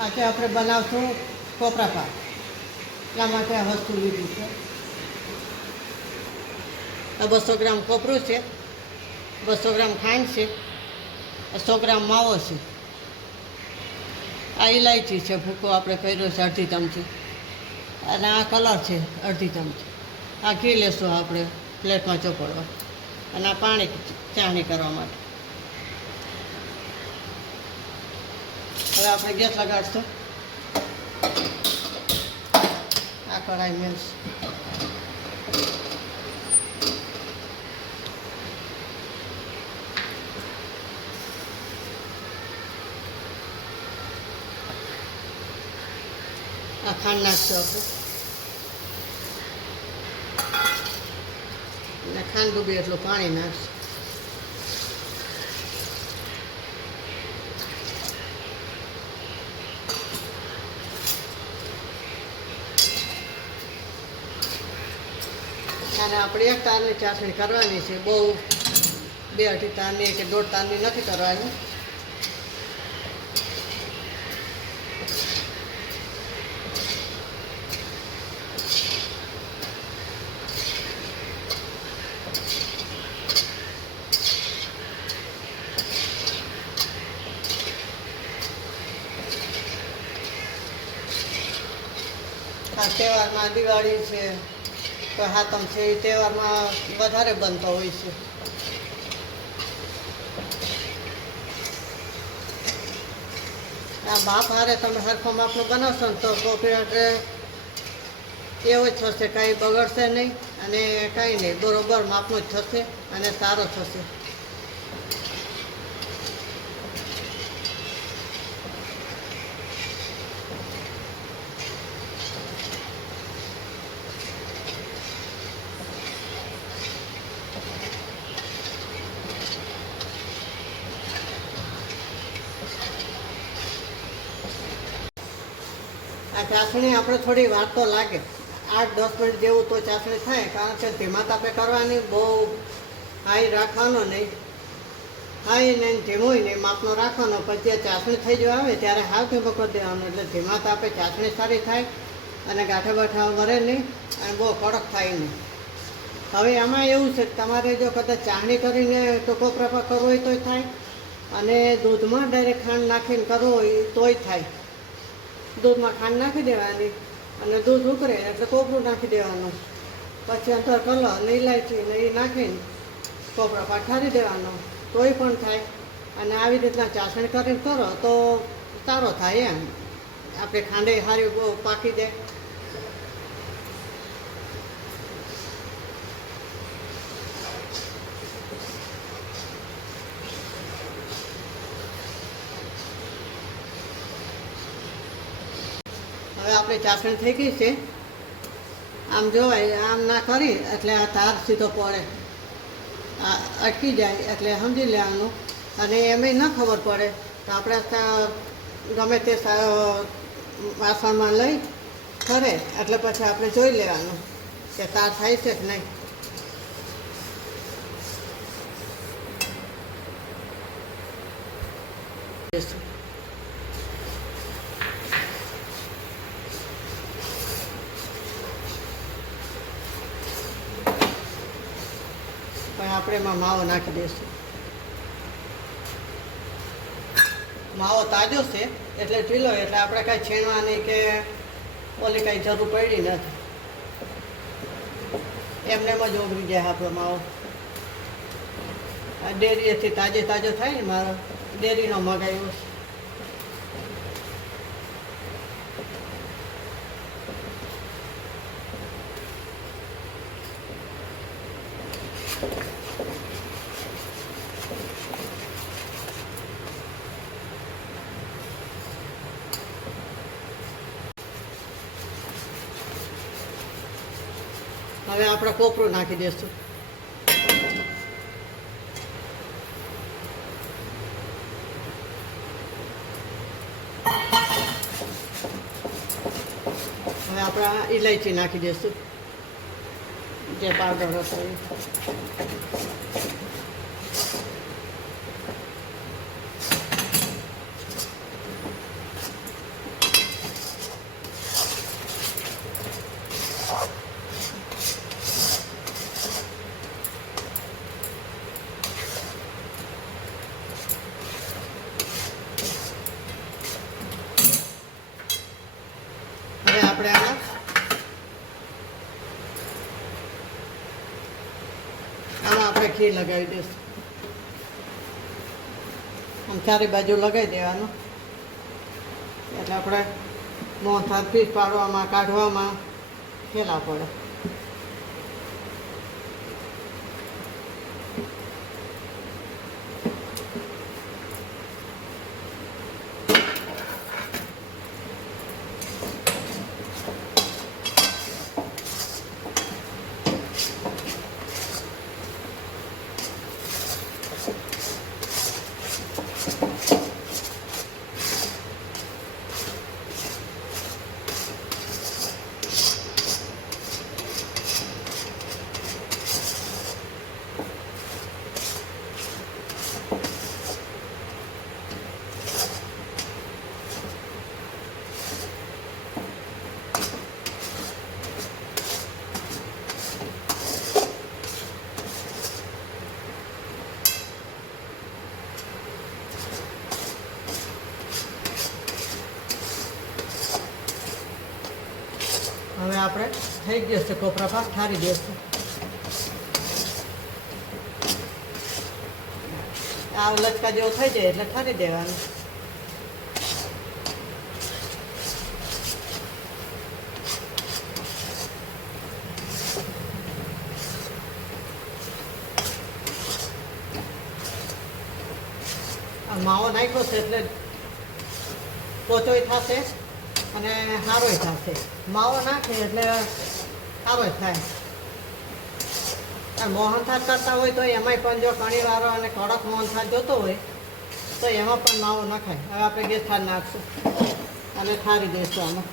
આજે આપણે બનાવશું કોપરા પાક. એટલા માટે આ વસ્તુ લીધી છે. આ 200 ગ્રામ કોપરું છે, 200 ગ્રામ ખાંડ છે, 100 ગ્રામ માવો છે. આ ઇલાયચી છે, ભૂકો આપણે કર્યો છે અડધી ચમચી, અને આ કલર છે અડધી ચમચી. આ ઘી લેશું આપણે પ્લેટમાં ચોપડવા, અને આ પાણી ચાણી કરવા માટે. હવે આપણે ગેસ લગાડશું. આ કઢાઈ મેળશું. આ ખાંડ નાખશું આપણે, અને ખાંડ ડૂબે એટલું પાણી નાખશું. અને આપણે 1 તારની ચાસણી કરવાની છે, બહુ 2-2.5 તારની કે 1.5 તારની નથી કરવાની. આ તહેવારમાં દિવાળી છે, કોઈ હાતમ છે, એ તહેવારમાં વધારે બનતો હોય છે. આ બાપ હારે તમે સરખો માપનું બનાવશો ને તો કોપી એટલે એવો જ થશે, કાંઈ બગડશે નહીં અને કાંઈ નહીં, બરોબર માપનું જ થશે અને સારો થશે. આ ચાસણી આપણે થોડી વાર તો લાગે, 8-10 મિનિટ જેવું તો ચાસણી થાય, કારણ કે ધીમા તાપે કરવાની, બહુ હાઈ રાખવાનો નહીં, હાઈ નહીં ધીમોય નહીં, માપનો રાખવાનો. પછી ચાસણી થઈ જવા આવે ત્યારે હાવ ધીમો કરી દેવાનો, એટલે ધીમા તાપે ચાસણી સારી થાય અને ગાંઠા બાઠા વરે નહીં અને બહુ કડક થાય નહીં. હવે આમાં એવું છે કે તમારે જો કદાચ ચાસણી કરીને તો કોપરા પાક કરવો હોય તોય થાય, અને દૂધમાં ડાયરેક્ટ ખાંડ નાખીને કરવો હોય તોય થાય. દૂધમાં ખાંડ નાખી દેવાની અને દૂધ ઉકળે એટલે કોપરું નાખી દેવાનું, પછી અંદર કલર ને ઇલાયચી ને એ નાખીને કોપરા પાક ઠારી દેવાનો તોય પણ થાય. અને આવી રીતના ચાસણી કરીને કરો તો સારો થાય. એમ આપણે ખાંડે સારી બહુ પાકી દે. હવે આપણે ચાસણી થઈ ગઈ છે. આમ જોવાય, આમ ના કરી એટલે આ તાર સીધો પડે, આ અટકી જાય એટલે સમજી લેવાનું. અને એમાંય ન ખબર પડે તો આપણે ગમે તે વાસણમાં લઈ ખરે એટલે પછી આપણે જોઈ લેવાનું કે તાર થાય છે કે નહીં. પણ આપણે એમાં માવો નાખી દઈશું. માવો તાજો છે એટલે ઢીલો, એટલે આપણે કાંઈ છીણવાની કે ઓલી કાંઈ જરૂર પડી નથી, એમને એમ જ ઓગળી જાય આપણો માવો. આ ડેરીએથી તાજો થાય ને, મારો ડેરીનો મગાવ્યો છે. હવે આપણે કોપરું નાખી દઈશું. હવે આપણે ઇલાયચી નાખી દઈશું, જે પાવડર હતો એ. ઘી લગાવી દઈશું. આમ ચારે બાજુ લગાવી દેવાનું એટલે આપણે મોહનથાળ પીસ પાડવામાં કાઢવામાં ખેલા પડે. હવે આપણે થઈ ગયો છે કોપરા પાક ઠારી દઈશું. આ લચકા જેવું થઈ જાય એટલે ઠારી દેવાનું. આ માવો નાખ્યો છે એટલે પોચોય થશે અને સારોય થશે. માવો નાખે એટલે સારો જ થાય. મોહનથાળ કરતા હોય તો એમાંય પણ જો કણીવાળો અને કડક મોહનથાળ જોતો હોય તો એમાં પણ માવો નખાય. હવે આપણે ગેસ થાળ નાખશું અને ઠારી દઈશું આમાં.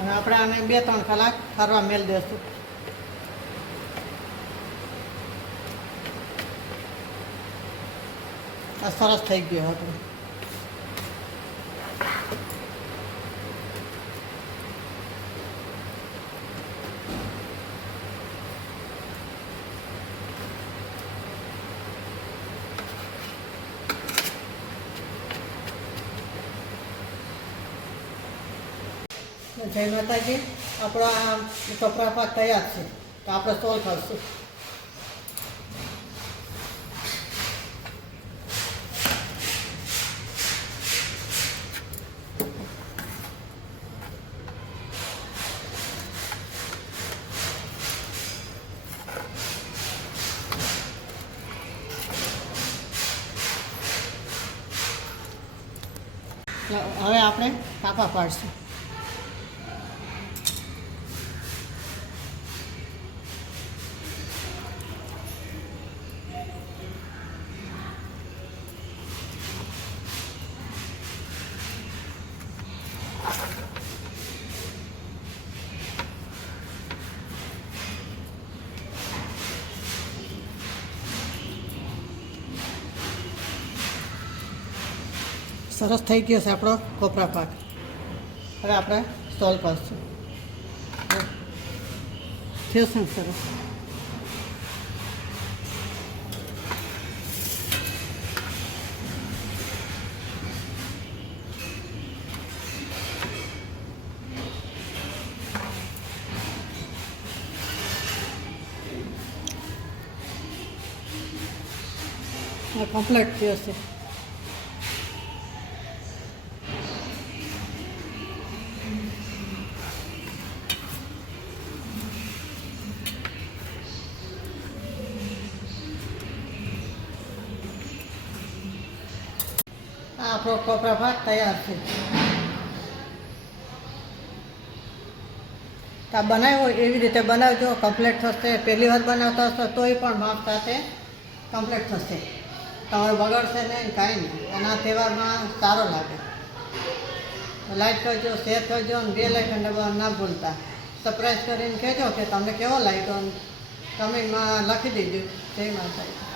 હવે આપણે આને 2-3 કલાક ઠરવા મેળ દઈશું. આ સરસ થઈ ગયો હતો. જય માતાજી. આપણો આ કપરા પાક તૈયાર છે તો આપણે સોલ કરશું. હવે આપણે કાપા પાડશું. સરસ થઈ ગયો છે આપણો કોપરા પાક. હવે આપણે સોલ કરશું. થયો છે સરસ. કમ્પ્લીટ થયો છે. આપણો કોપરા ભાત તૈયાર છે. આ બનાવ્યો એવી રીતે બનાવજો, કમ્પ્લીટ થશે. પહેલી વાર બનાવતા હશો તોય પણ માપ સાથે કમ્પ્લીટ થશે. તમારે બગડશે નહીં, કાંઈ નહીં. અને આ તહેવારમાં સારો લાગે. લાઈક કરજો, શેર કરજો અને બે લાઇકન દબાવવાનું ના ભૂલતા. સરપ્રાઈઝ કરીને કહેજો કે તમને કેવો લાગ્યો. કમેન્ટમાં લખી દેજો. જય માતાજી.